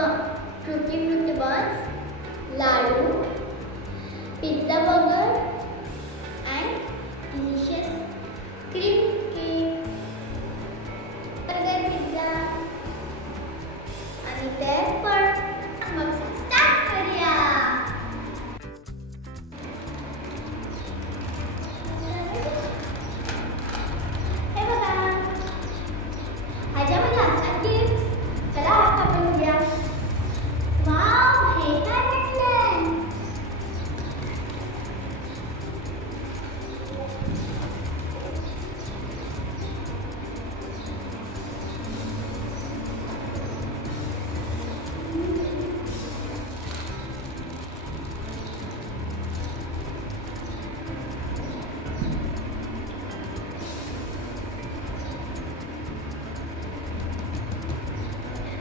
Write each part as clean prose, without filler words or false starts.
Tutti Frutti buns, laddu, pizza burger, and delicious cream cake. Burger pizza आणि ते पण मग स्टार्ट करूया. हे बघा, ह्याच्यामध्ये असतात गिफ्ट. चला आता आपण बघूया. वाव, हे काय भेटलंय?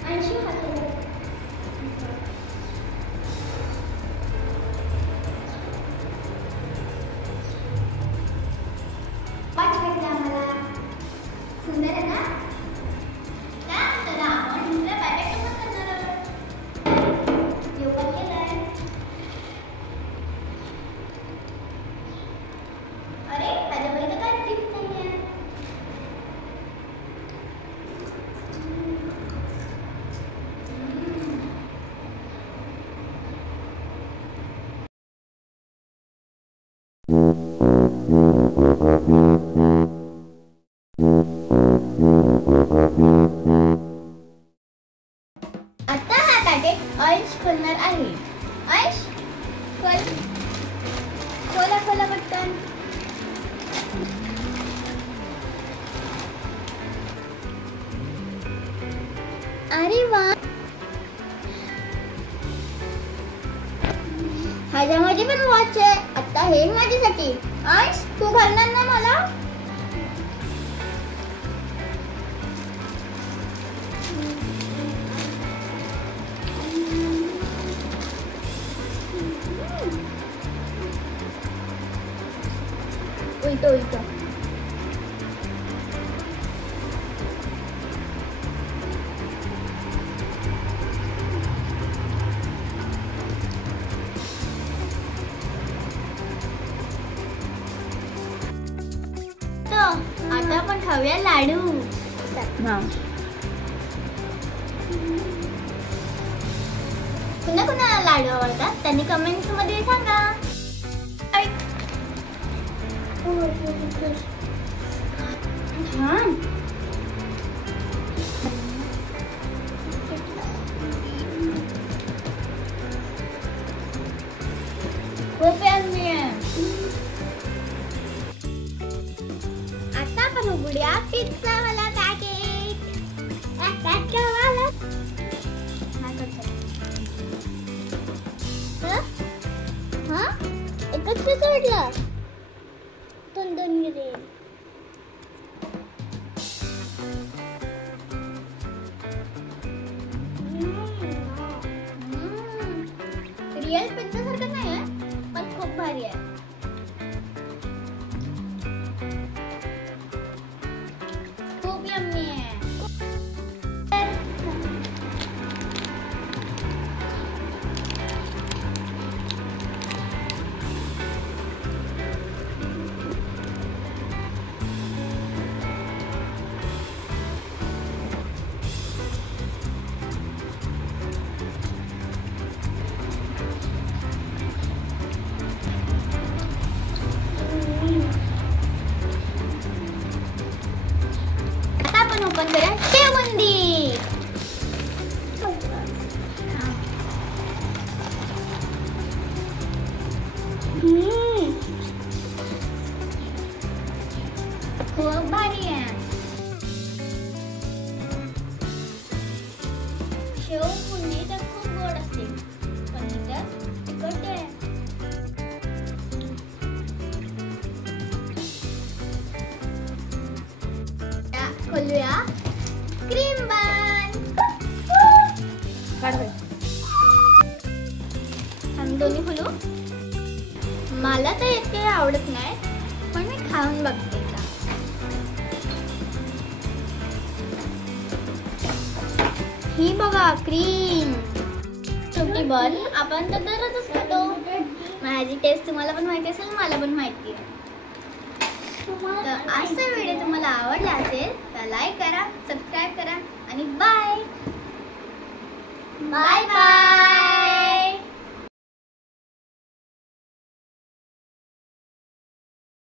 ऐंशी हाताला. वाच भेटला आम्हाला. सुंदर आहे ना? चला आपण दुसऱ्या पॅकेट ओपन करणार आहोत. हे ओपन केलंय. अरे, ह्याच्यामध्ये तर काय गिफ्ट नाहीये. आता हा पॅकेट अंश खोलणार आहे. अंश, खोला पटकन. अरे वा, ह्याच्यामध्ये पण वॉच आहे. आता हे माझ्यासाठी. अंश, तू घालणार ना मला? उलट आता आपण खाऊया लाडू. कुणाला लाडू आवडतात त्यांनी कमेंट्स मध्ये सांगा. छान. खूप यम्मी आहे. आता आपण उघडूया पिझ्झा वाला पॅकेट. एकच पिझ्झा वाटला. दोन गेले. रिअल पिझ्झा सारखं नाही आहे, पण खूप भारी आहे. खूप यम्मी आहे. ओपन करा शेवबुंदी. खूप भारी आहे. शेवबुंदी तर खूप गोड असते, पण इथं तिखट आहे. खोलूया क्रीम बन. आम्ही दोन्ही खोलू. मला तर इतके आवडत नाही, पण मी खाऊन बघते. ही बघा क्रीम छोटी बॉल आपण तर दररोजच खातो. माझी टेस्ट तुम्हाला पण माहिती असेल, मला पण माहिती आहे. तर आजचा व्हिडिओ तुम्हाला आवडला असेल तर लाईक करा, सबस्क्राईब करा आणि बाय बाय बाय.